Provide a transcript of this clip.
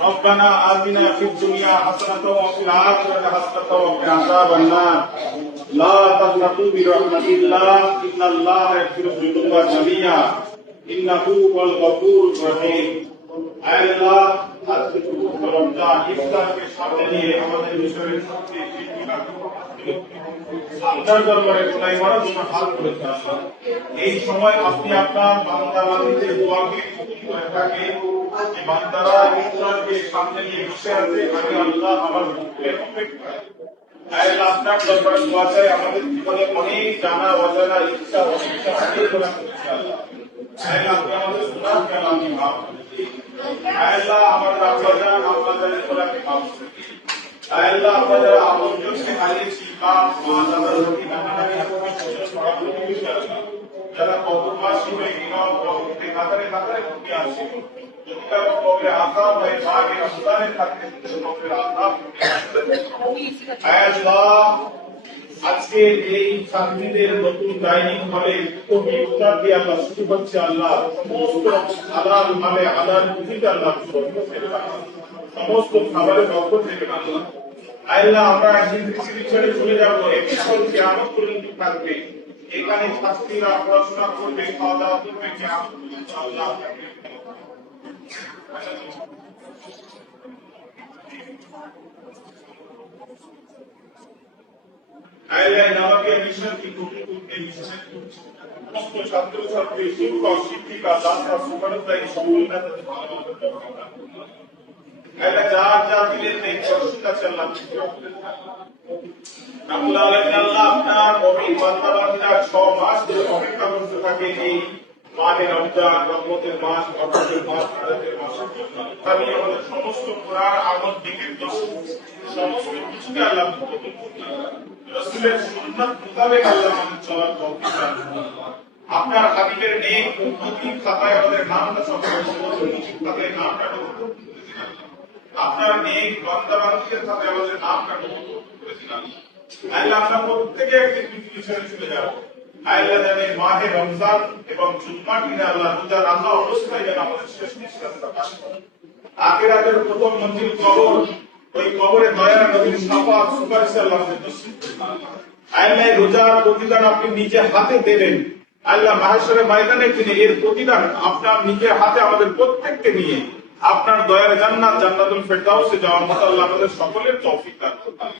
ربنا آتنا في الدنيا حسنة وفي الآخرة حسنة وقنا عذاب النار لا تقنطوا برحمة الله إن الله يغفر الذنوب جميعا إنه هو الغفور الرحيم আল্লাহ আজকে পবিত্র রমজান ইফতারকে সামনে নিয়ে আমাদের মিশরের সাথে আপনার দরবারে খোদাই করার জন্য হাত করেছেন আল্লাহ। এই সময় আপনি আপনার বান্দাবান্দিদের দোয়াকে কবুল করে থাকেন। যে বান্দারা ইফতারকে সামনে নিয়ে বসে আছে আমি আল্লাহ আমার হুকুমের অপেক্ষায় আল্লাহ আপনার দরবারে দোয়া চাই। আমাদের জীবনে অনেক জানা অজানা ইচ্ছা অনিচ্ছা হারিয়ে ফেলা করেছে আল্লাহ। আপনি আমাদের গুনাহ কালামকে মাফ করে দিন। আল্লাহ আমাদের আব্বাজান আব্বাজানের গোলাকে মাফ করে দিন। আল্লাহ আমরা যারা আপনজনকে হারিয়েছি বাপ মা দাদা দাদি নানা নানি যারা কবরবাসী হয়ে ইমাম বক্তে কাতারে কাতারে ঢুকে আছে যদি কারো কবরে আযাব হয় মাকে রমজানের থাকতে কবরে আযাব আল্লাহ আজকে এই ছাত্রীদের নতুন ডাইনিং হলে ইফতার দিয়ে আল্লাহ শুরু হচ্ছে আল্লাহ সমস্ত হালাল ভাবে হালাল রুজিতে আল্লাহ সমস্ত খাবারের বরকত দেবেন আল্লাহ। আল্লাহ আমরা একদিন পৃথিবী ছেড়ে চলে যাবো একদিন কিয়ামত পর্যন্ত থাকবে এখানে ছাত্রীরা পড়াশোনা করবে খাওয়া দাওয়া করবে কিয়ামত পর্যন্ত আল্লাহ আল্লাহ আমাকে মিশন কি করতে মিশন সমস্ত ছাত্র ছাত্রী শিক্ষক শিক্ষিকা দাতা সুপারদায়ী সকলকে আল্লাহ যার যার দিলের নেক কষ্ট আছে আল্লাহ রব্বুল আলামিন আল্লাহ আপনার মুমিন বান্দাবান্দিরা 6 মাস ধরে অপেক্ষা করতে থাকে এই মাহে রমজান রহমতের মাস বরকতের মাস ইবাদতের মাস আমি আমাদের সমস্ত কোরআন আমল দিকের সমস্ত কিছুকে আল্লাহ কবুল করুন। রাসূলের সুন্নাত মোতাবেক আল্লাহ আমাদের চলার তৌফিক দান করুন। আপনার হাবিবের নেক উম্মতির খাতায় আমাদের নামটা সবসময় নিশ্চিত থাকে নামটা আপনার নেক বান্দাবান্দিদের সাথে আমাদের নামটা কবুল করেছিলেন আল্লাহ। আমরা প্রত্যেকে একদিন পৃথিবী ছেড়ে চলে যাব আল্লাহ জানে মাহে রমজান এবং জুম্মার দিনে আল্লাহ রোজা রাখা অবস্থায় যেন আমাদের শেষ নিঃশ্বাসটা পাস করেন। আখিরাতের প্রথম মঞ্জিল কবর, ওই কবরে দয়া নবীর শাফাত সুপারিশ আল্লাহ আমাদের নসিব করুন। আল্লাহ রোজার প্রতিদান আপনি নিজে হাতে দেবেন আল্লাহ। মাহশরের ময়দানে তিনি এর প্রতিদান আপনার নিজের হাতে আমাদের প্রত্যেককে নিয়ে আপনার দয়ার জান্নাত জান্নাতুল ফেরদাউসে যাওয়ার মতো আল্লাহ আমাদের সকলের তৌফিক দান করুন।